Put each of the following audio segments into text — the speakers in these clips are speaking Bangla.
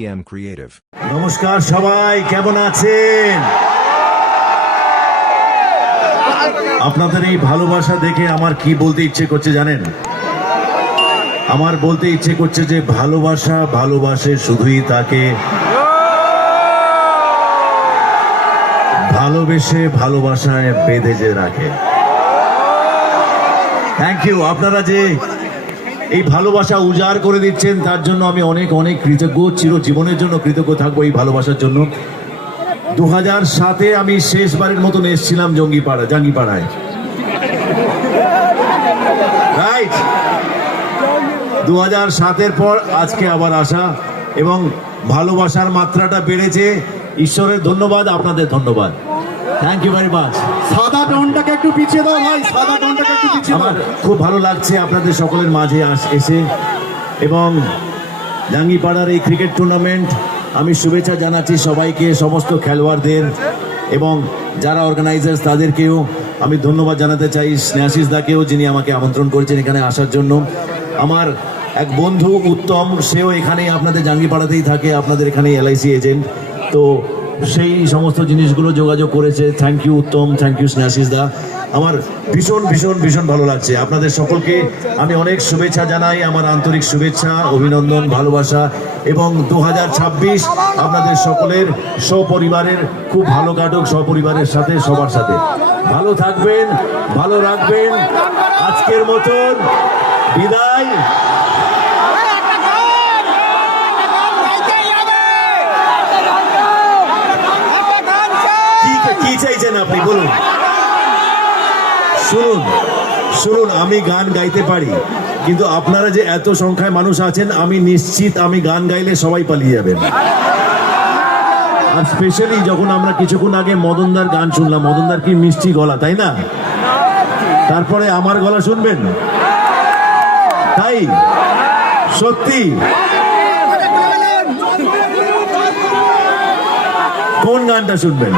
TM Creative. নমস্কার সবাই, কেমন আছেন? আপনাদের এই ভালোবাসা দেখে আমার কি বলতে ইচ্ছে করছে জানেন? আমার বলতে ইচ্ছে করছে যে ভালোবাসা ভালোবাসে শুধুই তাকে, ভালোবেসে ভালোবাসায় বেঁধে যে রাখে। Thank you. আপনারা যে এই ভালোবাসা উজাড় করে দিচ্ছেন তার জন্য আমি অনেক অনেক কৃতজ্ঞ, চিরজীবনের জন্য কৃতজ্ঞ থাকবো এই ভালোবাসার জন্য। 2007-এ আমি শেষবারের মতন এসেছিলাম জাঙ্গিপাড়ায়, রাইট? 2007-এর পর আজকে আবার আসা, এবং ভালোবাসার মাত্রাটা বেড়েছে। ঈশ্বরের ধন্যবাদ, আপনাদের ধন্যবাদ। Thank you very much. সাদা টনটাকে একটু পিছিয়ে দাও ভাই, সাদা টনটাকে একটু পিছিয়ে দাও। আমার খুব ভালো লাগছে আপনাদের সকলের মাঝে এসে, এবং জাঙ্গিপাড়ার এই ক্রিকেট টুর্নামেন্ট আমি শুভেচ্ছা জানাচ্ছি সবাইকে, সমস্ত খেলোয়াড়দের এবং যারা অর্গানাইজার্স তাদেরকেও আমি ধন্যবাদ জানাতে চাই। স্নেহাশিস দাকেও, যিনি আমাকে আমন্ত্রণ করেছেন এখানে আসার জন্য। আমার এক বন্ধু উত্তম, সেও এখানেই আপনাদের জাঙ্গিপাড়াতেই থাকে, আপনাদের এখানে LIC এজেন্ট, তো সেই সমস্ত জিনিসগুলো যোগাযোগ করেছে। Thank you Uttam, thank you Snehashis da. আমার ভীষণ ভীষণ ভীষণ ভালো লাগছে। আপনাদের সকলকে আমি অনেক শুভেচ্ছা জানাই, আমার আন্তরিক শুভেচ্ছা, অভিনন্দন, ভালোবাসা, এবং 2026 আপনাদের সকলের সপরিবারের খুব ভালো কাটুক, সপরিবারের সাথে, সবার সাথে ভালো থাকবেন, ভালো রাখবেন। আজকের মতন বিদায়। কি চাইছেন আপনি বলুন? শুনুন, আমি গান গাইতে পারি, কিন্তু আপনারা যে এত সংখ্যায় মানুষ আছেন, আমি নিশ্চিত আমি গান গাইলে সবাই পালিয়ে যাবেন। আর স্পেশালি যখন আমরা কিছুক্ষণ আগে মদনদার গান শুনলাম, মদনদার কি মিষ্টি গলা, তাই না? তারপরে আমার গলা শুনবেন, তাই সত্যি? কোন গানটা শুনবেন?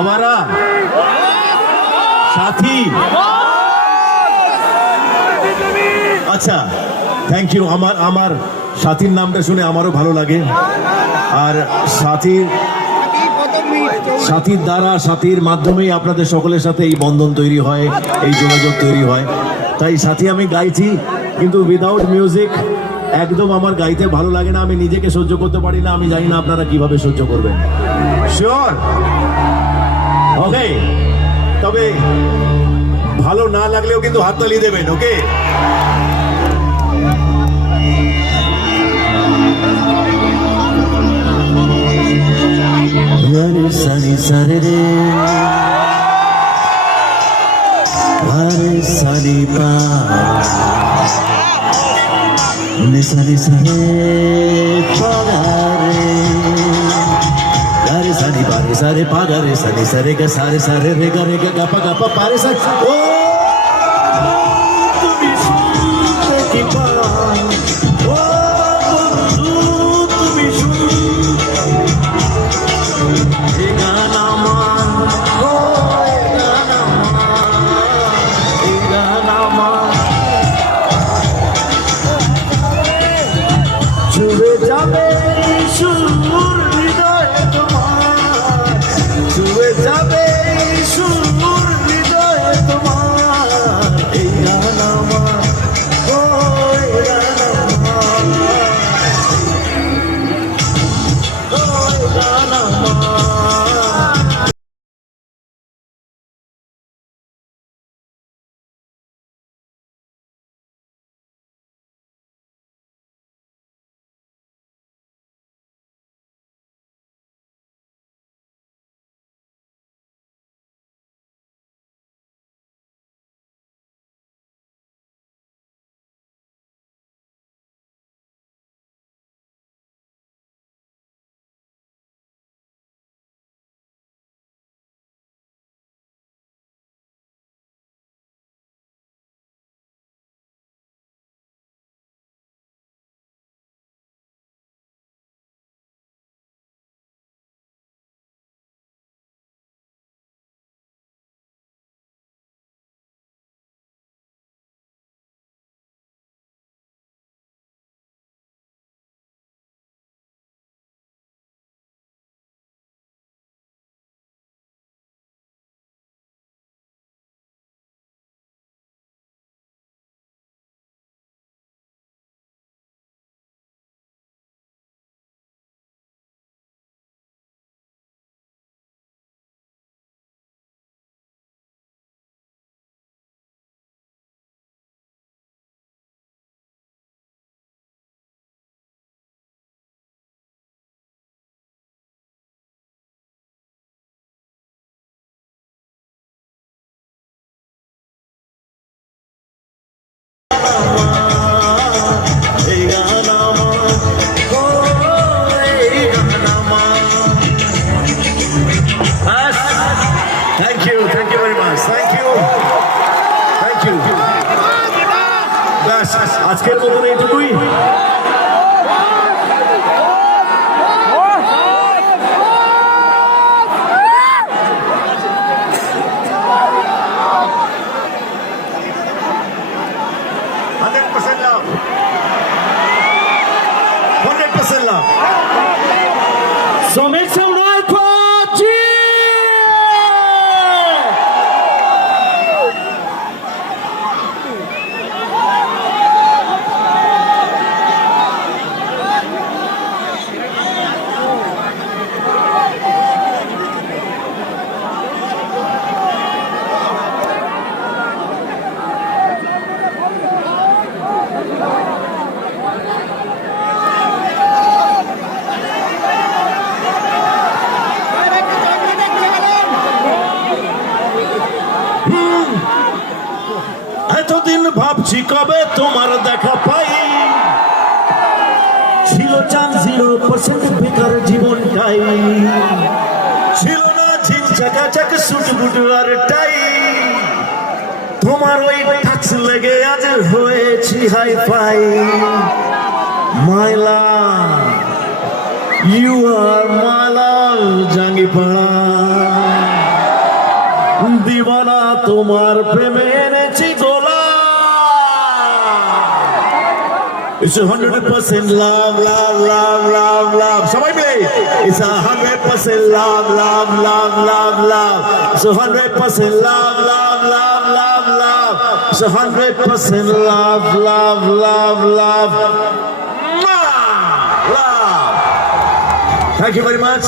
আমারা সাথী। আচ্ছা, থ্যাংক ইউ। আমার সাথীর নামটা শুনে আমারও ভালো লাগে। আর সাথীর দ্বারা, সাথীর মাধ্যমেই আপনাদের সকলের সাথে এই বন্ধন তৈরি হয়, এই যোগাযোগ তৈরি হয়। তাই সাথী আমি গাইছি, কিন্তু উইদাউট মিউজিক একদম আমার গাইতে ভালো লাগে না। আমি নিজেকে সহ্য করতে পারি না। আমি জানি না আপনারা কিভাবে সহ্য করবেন। শিওর? ওকে, তবে ভালো না লাগলেও কিন্তু হাততালি দেবেন, ওকে? সানি সারে রে, আরে সানি পা, সানি সারে পারে, আরে সানি পারে সারে পাগারে, সানি সারে গা সারে সারে রে গা গাপা গাপা পারে সারে। ও তুমি শুনতে কি পাও, ও বন্ধু তুমি শুনতে গান আমার, ও গান আমার, এই গান আমার ছুঁয়ে যাবে সুর হৃদয় তোমার, ছুঁয়ে যাবে সুর হৃদয় তোমার। আজকের মতন এইটুকুই। So make some noise for cheer! এতদিন ভাবছি কবে তোমার দেখা পাই, ছিল চান 0% বেকার জীবনটাই, ছিল না ঝিকঝাক সুট বুট আর টাই, তোমার ওই টাচ লেগে আজ হয়েছি hi fi. My love, you are my love Jangipara, দিবানা তোমার প্রেমে এনেছি গোলা। It's 100% love, love, love, love, love. সবাই মিলে It's 100% love, love, love, love, love. It's 100% love, love, love, love, love. It's 100% love, love, love, love. Mwah! Love. Thank you very much.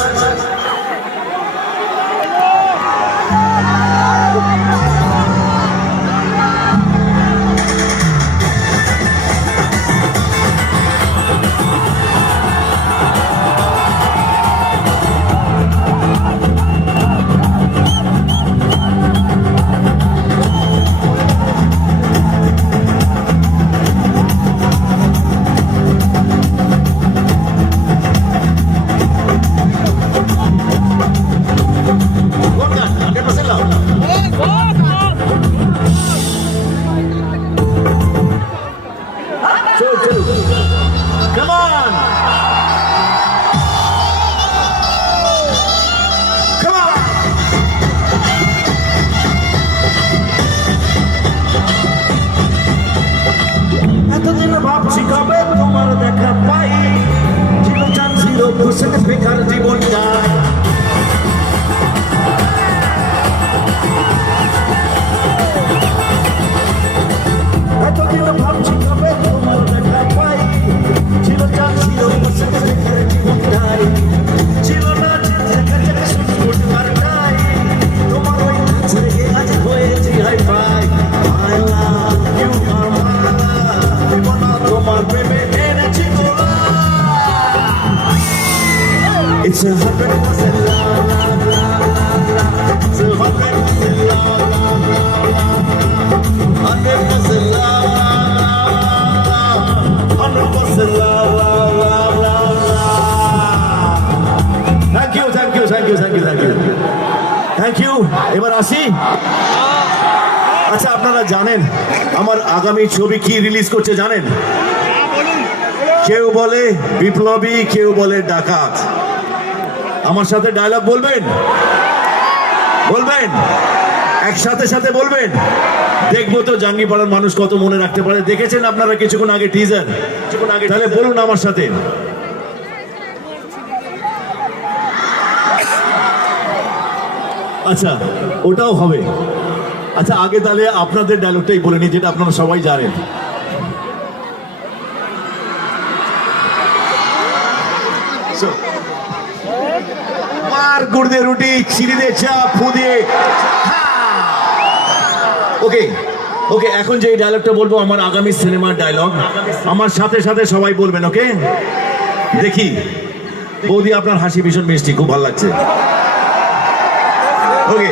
Come on! Come on! এতদিন ভাবছি কবে তোমার দেখা পাই, ছিল চান 0% বেকার জীবনটা, এতদিন ভাবছি কবে তোমার দেখা পাই, ছিল চান 0% বেকার জীবনটাই, ছিল না ঝিকঝাক সুট বুট আর টাই, তোমার ওই টাচ লেগে আজ হয়েছি hi fi. My love, you are my love, দিবানা তোমার প্রেমে এনেছি গোলা। It's 100% love, love, love, love, love. It's 100% love, love, love, love, love. 100% love, love, love, love. 100% love, love, love, love, love. Thank you, thank you, thank you, thank you, thank you. Thank you. এবার আসি। আচ্ছা, আপনারা জানেন আমার আগামী ছবি কি রিলিজ করছে জানেন? কেউ বলে বিপ্লবী, কেউ বলে ডাকাত। আমার সাথে ডায়লগ বলবেন? বলবেন? একসাথে সাথে বলবেন? দেখবো তো জাঙ্গিপাড়ার মানুষ কত মনে রাখতে পারে। দেখেছেন আপনারা কিছুক্ষণ আগে টিজার, তাহলে বলুন আমার সাথে। আচ্ছা, ওটাও হবে। আচ্ছা, আগে তাহলে আপনাদের ডায়লগটাই বলে নি, যেটা আপনারা সবাই জানেন। মার গুড় দিয়ে রুটি, চিনি দিয়ে চা, ফু দিয়ে। ওকে ওকে, এখন যে ডায়লগটা বলবো আমার আগামী সিনেমার ডায়লগ, আমার সাথে সাথে সবাই বলবেন। ওকে, দেখি বৌদি, আপনার হাসি ভীষণ মিষ্টি, খুব ভালো লাগছে। ওকে,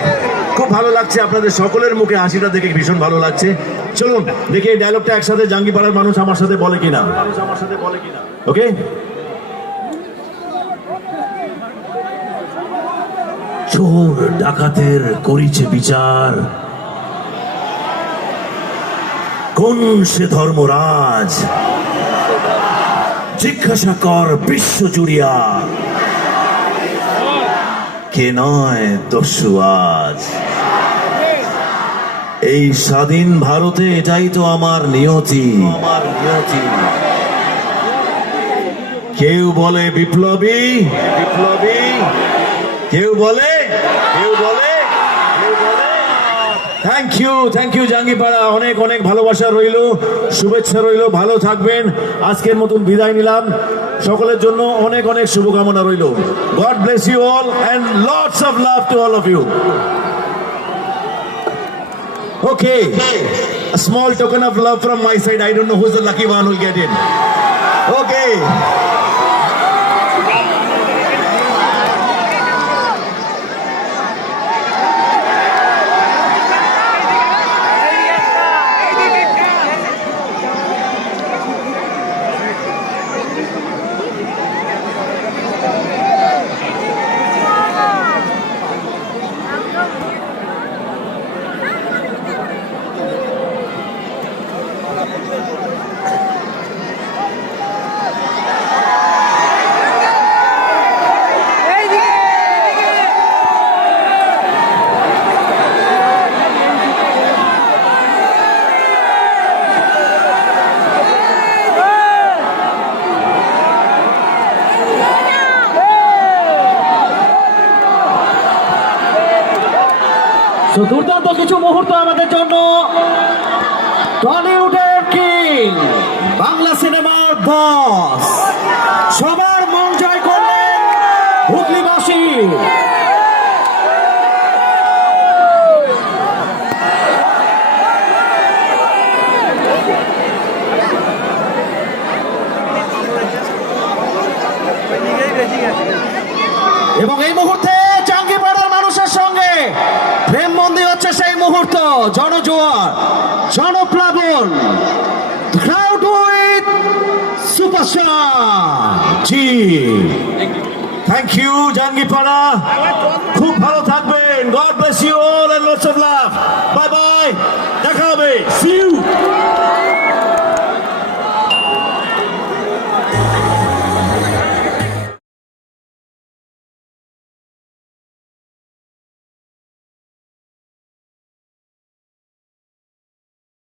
খুব ভালো লাগছে, আপনাদের সকলের মুখে হাসিটা দেখে ভীষণ ভালো লাগছে। চলুন দেখি এই ডায়লগটা একসাথে জাঙ্গিপাড়ার মানুষ আমার সাথে বলে কিনা। ওকে, চোর ডাকাতের করিছে বিচার, কোন সে ধর্মরাজ, জিজ্ঞাসা কর বিশ্ব জুড়িয়া, কে নয় দস্যু আজ। এই স্বাধীন ভারতে এটাই তো আমার নিয়তি। কেউ বলে বিপ্লবী, কেউ বলে থ্যাংক ইউ জাঙ্গিপাড়া, অনেক অনেক ভালোবাসা রইলো, শুভেচ্ছা রইলো, ভালো থাকবেন। আজকের মতন বিদায় নিলাম, সকলের জন্য অনেক অনেক শুভকামনা রইলো। God bless you all and lots of love to all of you. Okay, a small token of love from my side. I don't know who's the lucky one who'll get it. Okay. তো দুর্দান্ত কিছু মুহূর্ত আমাদের জন্য। টলিউডের কিং, বাংলা সিনেমার বস, সবার মন জয় করলেন হুগলিবাসী। এবং এই মুহূর্তে জাঙ্গিপাড়ার মানুষের সঙ্গে প্রেম মন্দির হচ্ছে সেই মুহূর্ত, জনজোয়ার, জনপ্লাবন, crowd with superstar ji. Thank you Jangipara, খুব ভালো থাকবেন। God bless you all and lots of love. Bye bye, দেখা হবে, সি ইউ।